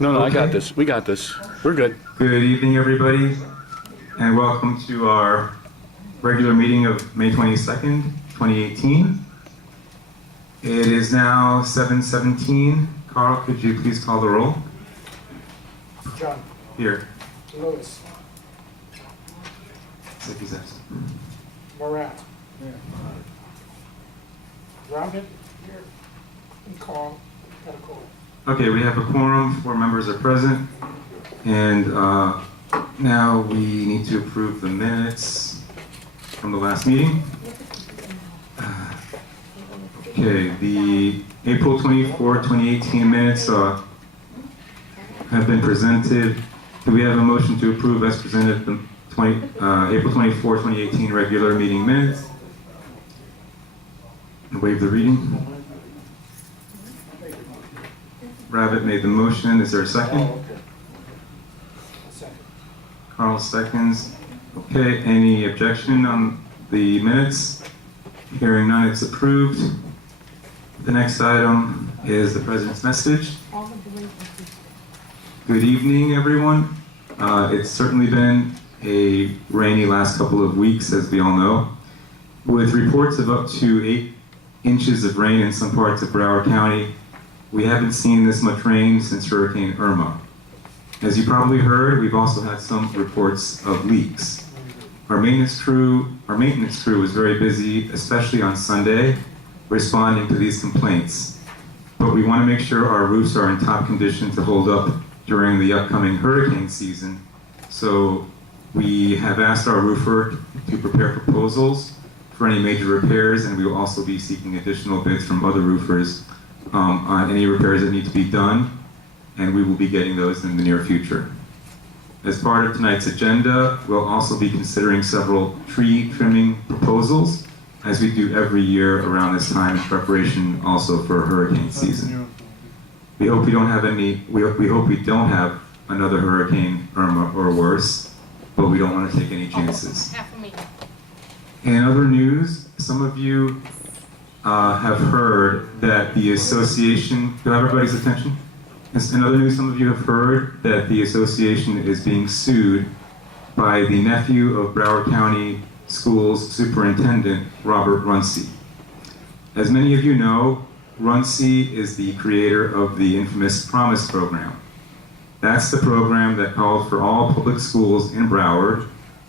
No, I got Okay. this. We got this. We're good. Good evening, everybody, and welcome to our regular meeting of May 22nd, 2018. It is now 7:17. Carl, could you please call the roll? John, Here. Lewis, He's absent. Morat. Robin, here, and Carl, got a call. Okay, we have a quorum, 4 members are present, and now we need to approve the minutes from the last meeting. Okay, the April 24, 2018 minutes have been presented. Do we have a motion to approve as presented the April 24, 2018 regular meeting minutes? And waive the reading. Rabbit made the motion. Is there a second? Oh, okay. A second. Carl seconds. Okay, any objection on the minutes? Hearing none, it's approved. The next item is the president's message. Good evening, everyone. It's certainly been a rainy last couple of weeks, as we all know, with reports of up to 8 inches of rain in some parts of Broward County. We haven't seen this much rain since Hurricane Irma. As you probably heard, we've also had some reports of leaks. Our maintenance crew was very busy, especially on Sunday, responding to these complaints. But we want to make sure our roofs are in top condition to hold up during the upcoming hurricane season. So we have asked our roofer to prepare proposals for any major repairs, and we will also be seeking additional bids from other roofers on any repairs that need to be done, and we will be getting those in the near future. As part of tonight's agenda, we'll also be considering several tree trimming proposals, as we do every year around this time in preparation also for hurricane season. We hope we don't have another Hurricane Irma or worse, but we don't want to take any chances. In other news, some of you have heard that the association, do I have everybody's attention? In other news, some of you have heard that the association is being sued by the nephew of Broward County Schools Superintendent Robert Runcie. As many of you know, Runcie is the creator of the infamous Promise program. That's the program that called for all public schools in Broward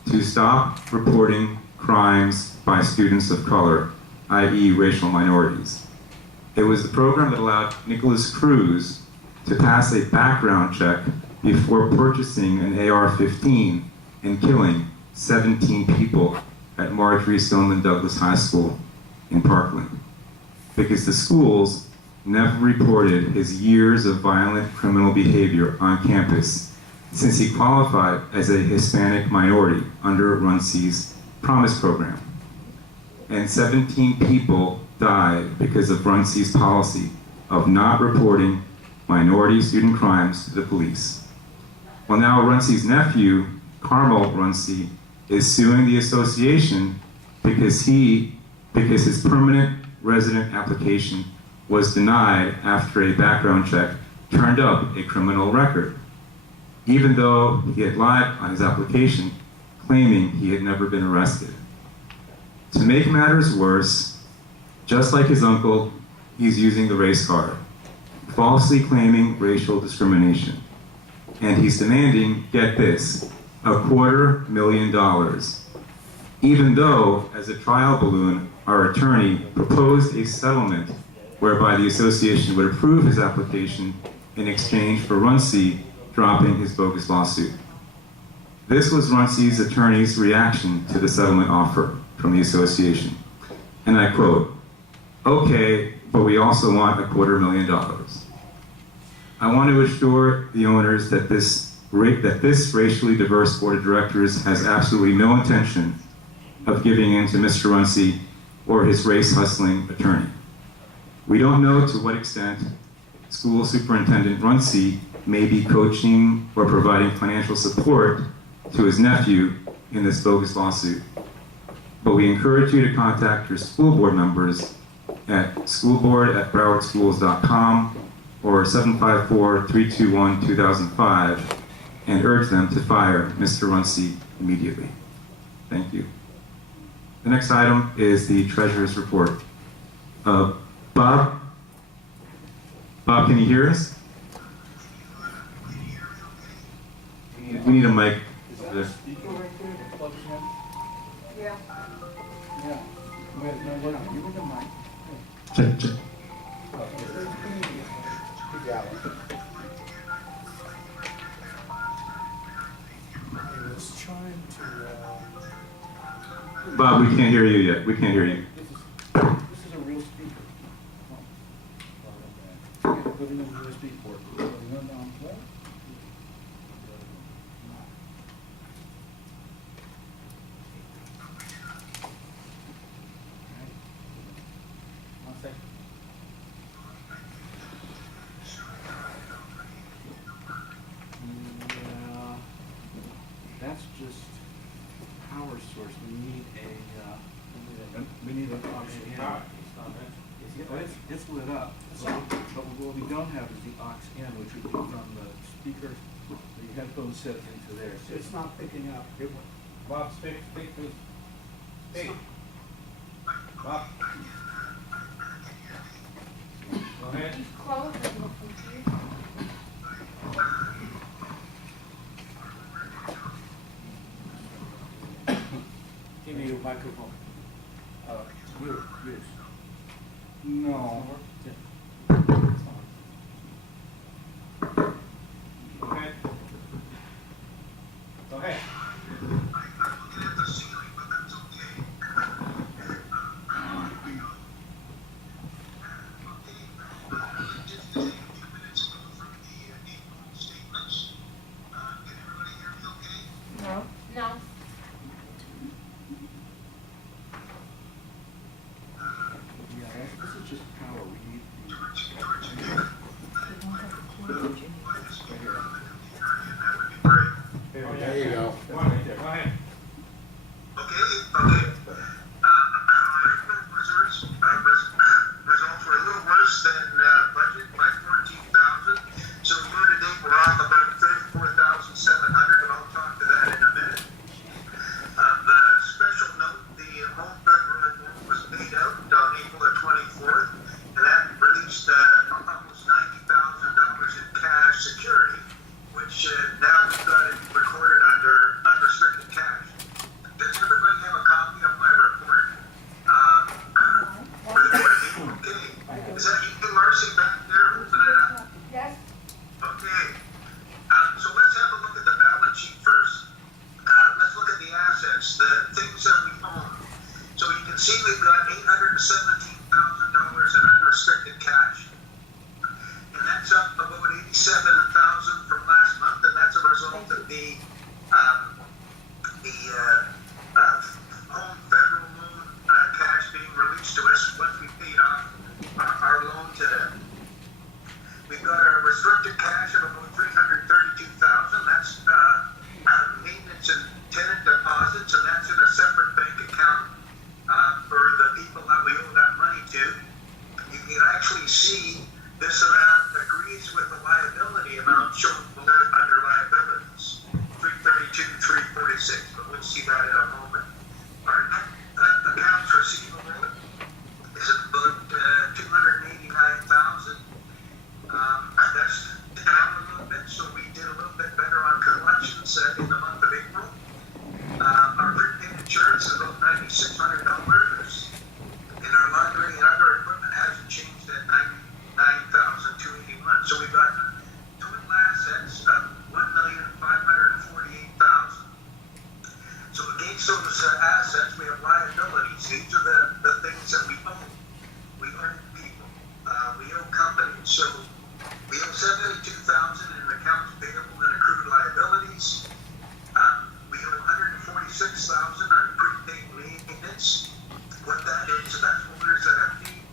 to stop reporting crimes by students of color, i.e. racial minorities. It was the program that allowed Nicholas Cruz to pass a background check before purchasing an AR-15 and killing 17 people at Marjorie Stoneman Douglas High School in Parkland, because the schools never reported his years of violent criminal behavior on campus since he qualified as a Hispanic minority under Runcie's Promise program. And 17 people died because of Runcie's policy of not reporting minority student crimes to the police. Well, now Runcie's nephew, Carmel Runcie, is suing the association because his permanent resident application was denied after a background check turned up a criminal record, even though he had lied on his application, claiming he had never been arrested. To make matters worse, just like his uncle, he's using the race card, falsely claiming racial discrimination. And he's demanding, get this, $250,000, even though, as a trial balloon, our attorney proposed a settlement whereby the association would approve his application in exchange for Runcie dropping his bogus lawsuit. This was Runcie's attorney's reaction to the settlement offer from the association. And I quote, "Okay, but we also want $250,000. I want to assure the owners that this racially diverse board of directors has absolutely no intention of giving in to Mr. Runcie or his race-hustling attorney. We don't know to what extent School Superintendent Runcie may be coaching or providing financial support to his nephew in this bogus lawsuit. But we encourage you to contact your school board members at schoolboard@browardschools.com or 754-321-2005 and urge them to fire Mr. Runcie immediately. Thank you. The next item is the treasurer's report. Bob? Bob, can you hear us? We need a mic. Is that a speaker right there that plugs in? Yeah. Yeah. Wait, no, no, you with the mic. Check, check. I was trying to, Bob, we can't hear you yet. We can't hear you. this is a real speaker. Put it in the USB port. Put it in on play. One second. Yeah, that's just power source. We need an aux in. It's lit up. But what we don't have is the aux in, which would be from the speaker, the headphone set into there. So It's not picking up. Bob, speak, please. Hey. Bob. Go ahead. He's closed and look confused. Give me your microphone. Yes. No. Go ahead. Go ahead. No. No. Yeah, this is just power. We need the. There you go. One right there. Go ahead. Results were a little worse than budget by 14,000. So year to date, we're off about 34,700, but I'll talk to that in a minute. The special note, the home federal loan was paid out on April the 24th, and that released almost $90,000 in cash security, which now we've got it recorded under unrestricted cash. Does everybody have a copy of my report? Okay. Is that you, Marcy, back there holding it up? Yes. Okay. So let's have a look at the balance sheet first. Let's look at the assets, the things that we own. So you can see we've got $817,000 in unrestricted cash. And that's up about 87,000 from last month, and that's a result of the home federal loan cash being released to us once we paid off our loan to them. We've got our restricted cash of about 332,000. That's maintenance and tenant deposits, and that's in a separate bank account for the people that we owe that money to. You can actually see this amount agrees with the liability amount shown below under liabilities, 332, 346, but we'll see that in a moment. Our net accounts receivable is about 289,000. That's down a little bit, so we did a little bit better on collections in the month of April. Our prepaid insurance is about $9,600, and our library and other equipment hasn't changed at $99,281. So we've got total assets of $1,548,000. So against those assets, we have liabilities. These are the things that we own. We own people. We own companies. So we owe $72,000 in accounts payable and accrued liabilities. We owe $146,000 on prepaid maintenance. What that is, that's orders that have paid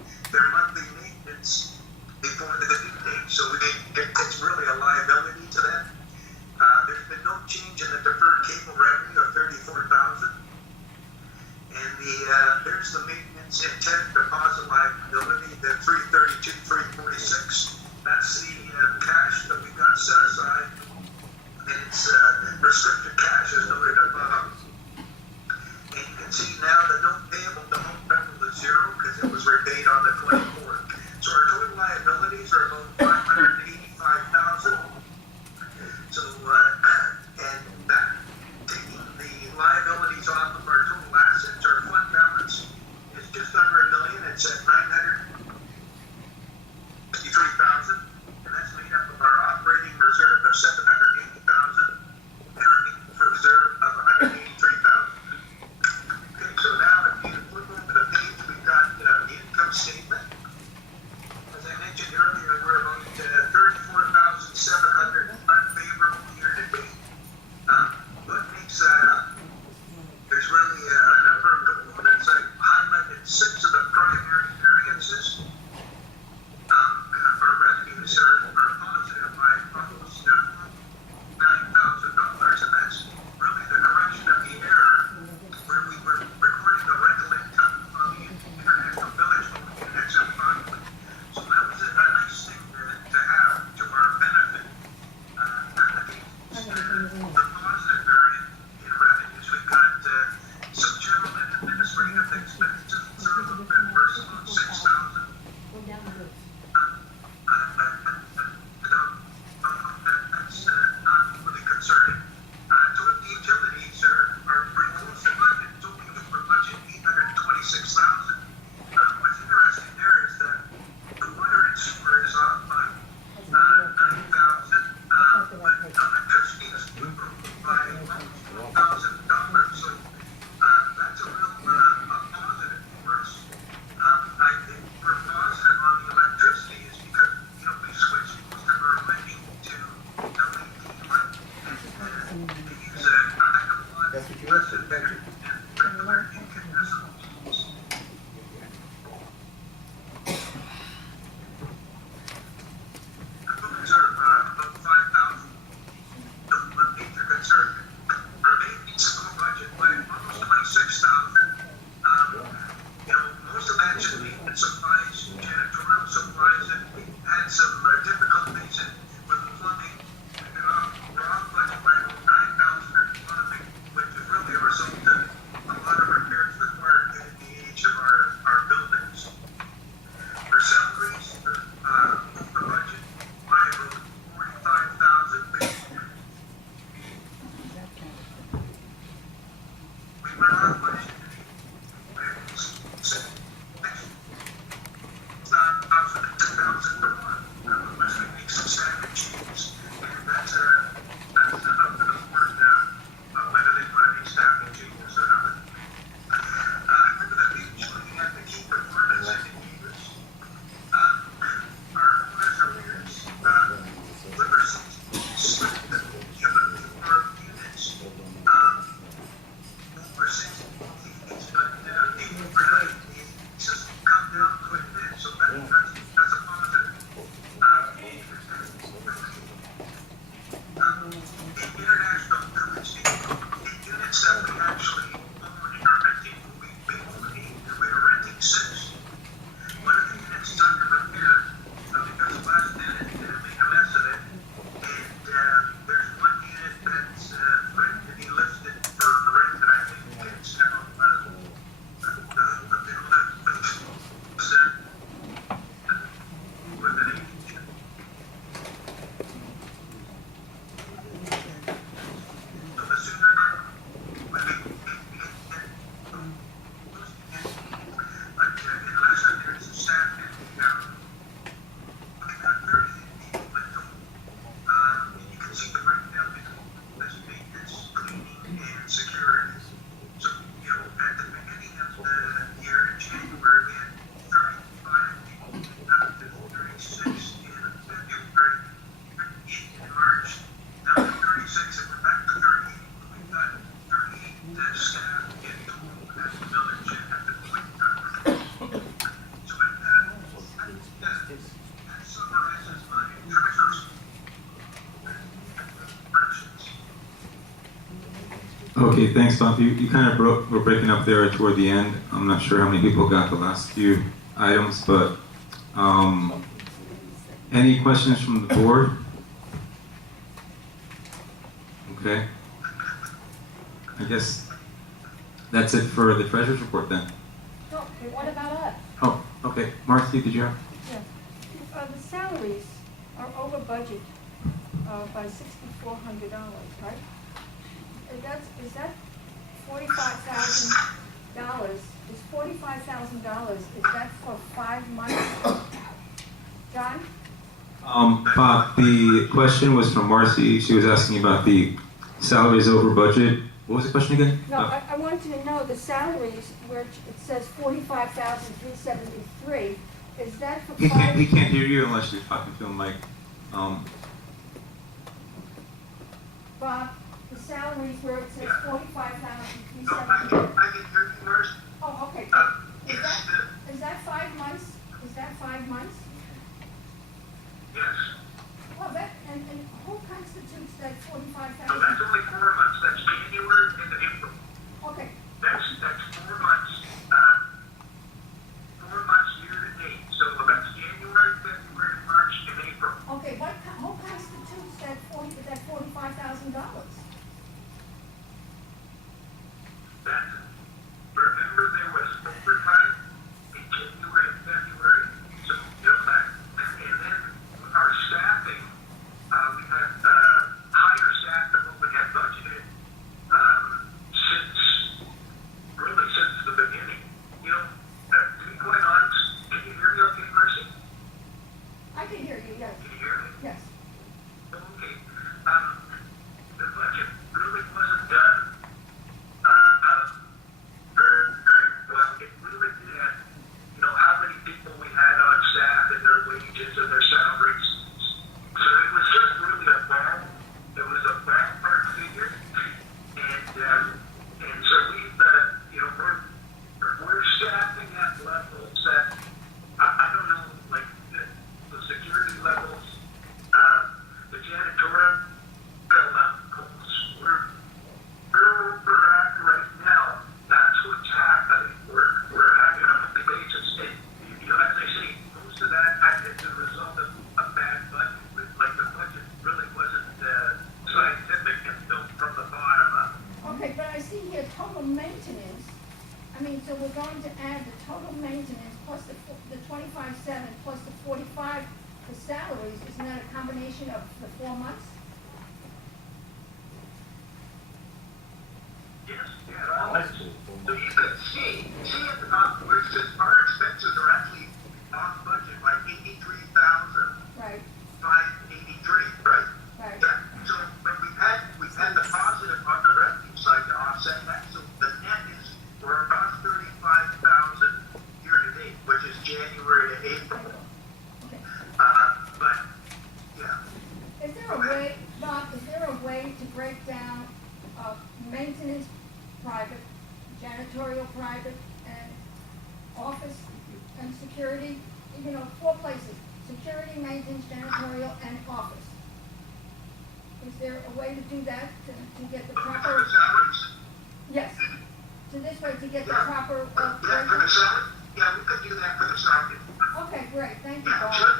paid on the 24th. So our total liabilities are about $585,000. So, and that, taking the liabilities off of our total assets, our fund balance is just under $1 million. It's at $953,000, and that's made up of our operating reserve of $780,000 and our maintenance reserve of $183,000. Okay, so now if you flip over the page, we've got the income statement. As I mentioned earlier, we're about 34,700 unfavorable year to date. What makes that up? There's really a number of components. I highlighted 6 of the primary variances. Our revenues are positive by almost $9,000, and that's really the correction of the error where we were recording the rental income on the International Village units at Broadway. So that was a nice thing to have to our benefit. The positive variant in revenues, we've got some general and administrative expenses, some of them verse about $6,000. That's not really concerning. Total utilities are pretty close to budget. Total for budget $826,000. What's interesting there is that the water and sewer is off by $9,000. But electricity is improved by $1,000. So that's a real positive for us. I think we're positive on the electricity is because, we switched most of our lighting to LED light. And they use a heck of a lot less than regular incandescent bulbs. Those are about $5,000. The major concern. Our maintenance school budget by almost $26,000. Most of that's in maintenance supplies, janitorial supplies, and we had some difficulties with plumbing. We're off budget by about $9,000 in plumbing, which is really a result of a lot of repairs required given the age of our buildings. For salaries, over budget by about $45,000. We went off budget. $10,000 per month, unless we make some standard changes. And that's up to the board, whether they want to make staffing changes or not. Remember the page looking at the key performance indicators. Our owners are leaders. Liver slipped the number of units. Over 60 units, but overnight, it's just come down quite a bit. So that's a positive. The international village, the units that we actually own are renting, we were renting 6. One of the units is under repair because the last tenant made a mess of it. And there's one unit that's ready to be listed for rent, and I think it's now with an agent. So the sooner we get unless there's a staff in we've got 30 people in total. You can see the breakdown between this maintenance, cleaning, and security. So, at the beginning of the year in January, we had 35 people, up to 36 in February, in March, now to 36, and we're back to 30. We've got 38 staff in total at the village at the point in time. So that summarizes my treasurer's functions. Okay, thanks, Bob. You kind of were breaking up there toward the end. I'm not sure how many people got the last few items, but any questions from the board? Okay. I guess that's it for the treasurer's report then. No, what about us? Oh, okay. Okay, Marcy, did you have? Yeah. The salaries are over budget by $6,400, right? Is that $45,000? Is $45,000, is that for 5 months? John? Bob, the question was from Marcy. She was asking about the salaries over budget. What was the question again? No, I want you to know the salaries where it says $45,373, is that for He 5? can't hear you unless you're talking to him, Mike. Bob, the salaries where it says No, I $45,373. can hear you, Merce. Oh, okay. Yes, Is that 5 months? Is that 5 months? yes. Well, and who constitutes that So that's 45,000? only 4 months. That's January and April. Okay, That's 4 months. 4 months year to date. So that's January, February, March, and April. okay, who constitutes that $45,000? Remember there was overtime in January and February, so that, and then our staffing, we had higher staff than what we had budgeted since the beginning. You know, to be quite honest, can you hear me okay, Mercy? I can hear you, yes, Can you hear me? yes. Okay. The budget really wasn't done very well. It really did, how many people we had on staff and their wages and their salaries. So it was just really a ballpark figure. And so we're staffing at levels that, I don't know, like the security levels, the janitorial levels, we're at right now. That's what's happening. We're having a monthly basis. And, as I say, most of that is a result of a bad budget. Like the budget really wasn't scientific and built from the bottom up. Okay, but I see here total maintenance. I mean, so we're going to add the total maintenance plus the 25.7 plus the 45 for salaries. Isn't that a combination of the 4 months? Yes, yeah, all that. So you could see at the top where it says our expenses are actually off budget by 83,583, Right, right? right. Yeah, so but we've had the positive on the revenue side to offset that. So the net is we're about 35,000 year to date, which is January to April. Okay. But yeah, Is there a way, Bob, is there a way to break down maintenance private, janitorial private, and office and security? 4 places, security, maintenance, janitorial, and office. Is there a way to do that, to get the for proper, the salaries. yes, to this way, to get the Yeah. proper, Yeah, for the salary. Yeah, we could do that for the salary. okay, great, thank you, Yeah, Bob. sure.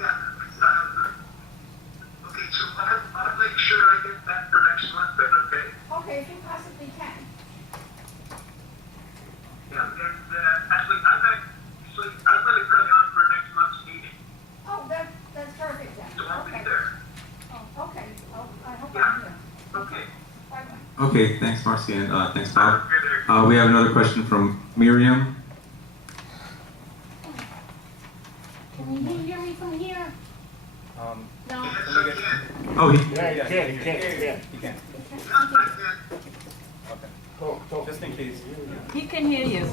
Yeah. Okay, so I'll make sure I get that for next month then, okay? Okay, if you possibly can. Yeah, and actually, I'm gonna cut on for next month's meeting, Oh, that's perfect then, so I'll be okay. there. Oh, okay, I hope I'm here. Okay. Bye-bye. Okay, thanks, Marcy, and thanks, Bob. You're there. We have another question from Miriam. Can you hear me from here? No. Yes, I can. Oh, he, Yeah, you can. You can. Yeah, I can. Talk. Just in case. He can hear you.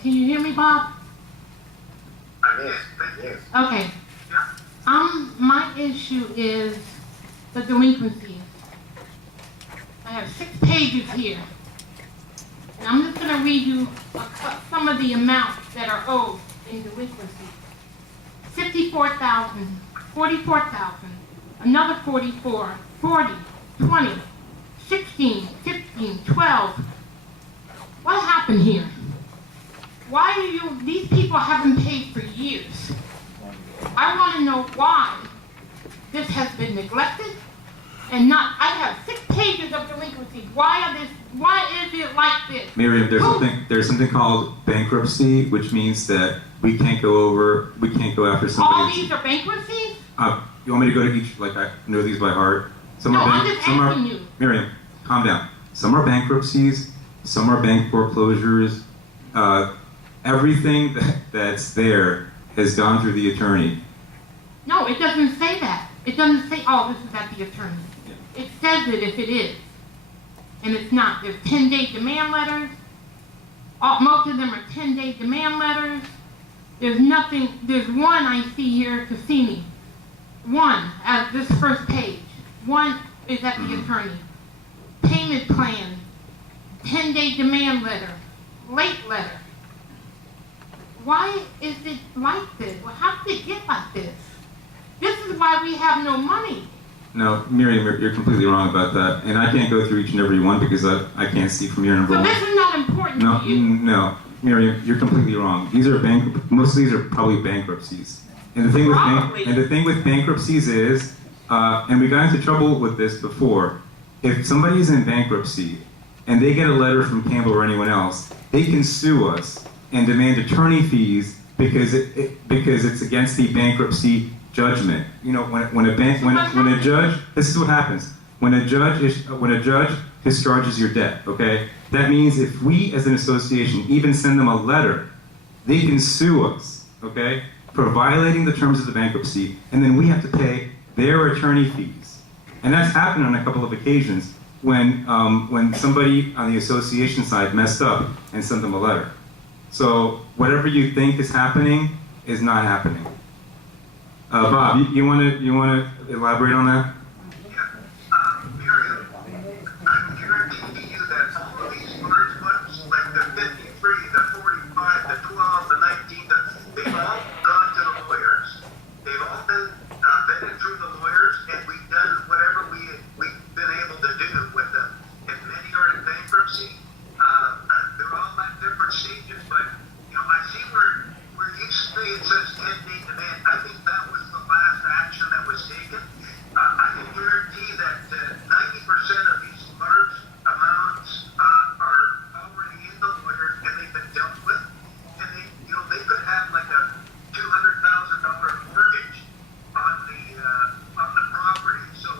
Can you hear me, Bob? I can, thank you. Okay. My issue is the delinquencies. I have 6 pages here. And I'm just gonna read you some of the amounts that are owed in delinquency. 54,000, 44,000, another 44, 40, 20, 16, 15, 12. What happened here? Why do these people haven't paid for years? I want to know why this has been neglected and not, I have 6 pages of delinquencies. Why is it like this? Miriam, there's something called bankruptcy, which means that we can't go after All somebody's. these are bankruptcies? You want me to go to each, like I know these by heart? Some No, are I'm just asking you. Miriam, calm down. Some are bankruptcies, some are bank foreclosures. Everything that's there has gone through the attorney. No, it doesn't say that. It doesn't say, oh, this is at the attorney. Yeah. It says it if it is. And it's not. There's 10-day demand letters. Most of them are 10-day demand letters. There's nothing, there's one I see here, Cassini. One, at this first page. One is at the attorney. Payment plan, 10-day demand letter, late letter. Why is it like this? Well, how did it get like this? This is why we have no money. No, Miriam, you're completely wrong about that. And I can't go through each and every one because I can't see from here, number So one. this is not important No, to you. no, Miriam, you're completely wrong. These are most of these are probably bankruptcies. And the thing with Probably. bankruptcies is, and we got into trouble with this before. If somebody's in bankruptcy and they get a letter from Campbell or anyone else, they can sue us and demand attorney fees because it's against the bankruptcy judgment. You know, when a judge, this is what happens. When a judge discharges your debt, okay? That means if we as an association even send them a letter, they can sue us, okay? For violating the terms of the bankruptcy, and then we have to pay their attorney fees. And that's happened on a couple of occasions when somebody on the association side messed up and sent them a letter. So whatever you think is happening is not happening. Bob, you want to elaborate on that? Miriam, I guarantee you that all of these large ones, like the 53, the 45, the 12, the 19, they've all gone to the lawyers. They've all been vetted through the lawyers, and we've done whatever we've been able to do with them. And many are in bankruptcy. They're all at different stages, but you know, I see where you say it says 10-day demand. I think that was the last action that was taken. I can guarantee that 90% of these large amounts are already in the lawyers and they've been dealt with. And they could have like a $200,000 mortgage on the property. So,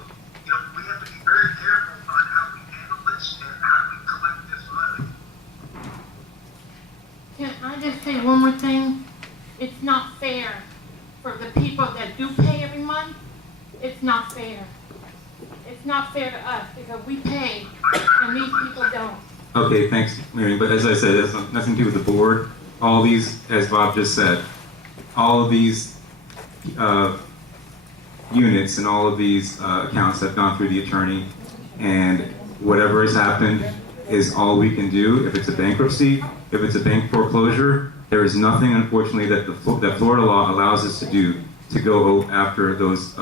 we have to be very careful on how we handle this and how we collect this money. Can I just say one more thing? It's not fair for the people that do pay every month. It's not fair. It's not fair to us because we pay and these people don't. Okay, thanks, Miriam. But as I said, it has nothing to do with the board. All these, as Bob just said, all of these units and all of these accounts have gone through the attorney, and whatever has happened is all we can do. If it's a bankruptcy, if it's a bank foreclosure, there is nothing, unfortunately, that that Florida law allows us to do to go after those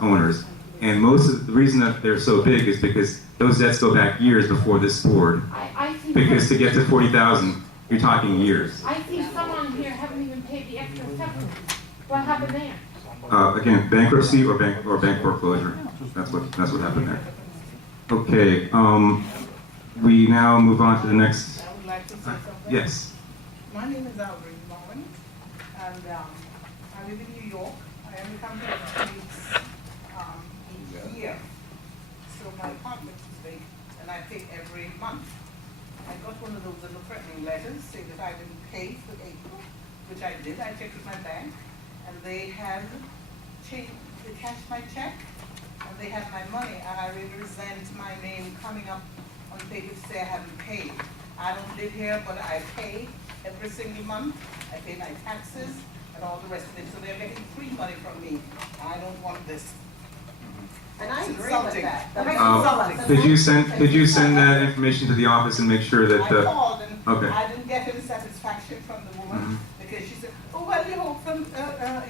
owners. And most of the reason that they're so big is because those debts go back years before this board. I see. Because to get to 40,000, you're talking years. I see someone here haven't even paid the extra settlement. What happened there? Again, bankruptcy or bank foreclosure. That's what happened there. Okay. We now move on to the next. I would like to say something. Yes. My name is Aldrin Bowen, and I live in New York. I only come here 2 weeks each year. So my apartment is big, and I pay every month. I got one of those little threatening letters saying that I didn't pay for April, which I did. I checked with my bank, and they have changed, they cashed my check, and they have my money, and I really resent my name coming up on paper to say I haven't paid. I don't live here, but I pay every single month. I pay my taxes and all the rest of it, so they're getting free money from me. I don't want this. And I It's agree with insulting. that. That That's makes insulting. Could you send that information to the office and make sure that I called and okay. I didn't get any satisfaction from the woman because she said, "Oh well, you hope from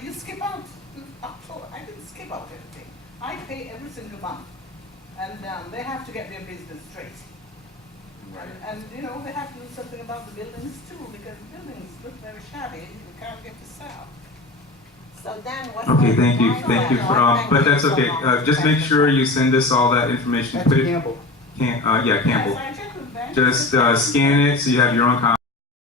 you skip out October." I didn't skip out anything. I pay every single month, and they have to get their business straight. And they have to do something about the buildings too, because the buildings look very shabby. We can't get to sell. So then what's Okay, the- thank you, why thank you. not? But that's okay. Just make sure you send us all that information. That's Put it, Campbell. yeah, Campbell. Yes, I checked with Ben. Just scan it so you have your own copy.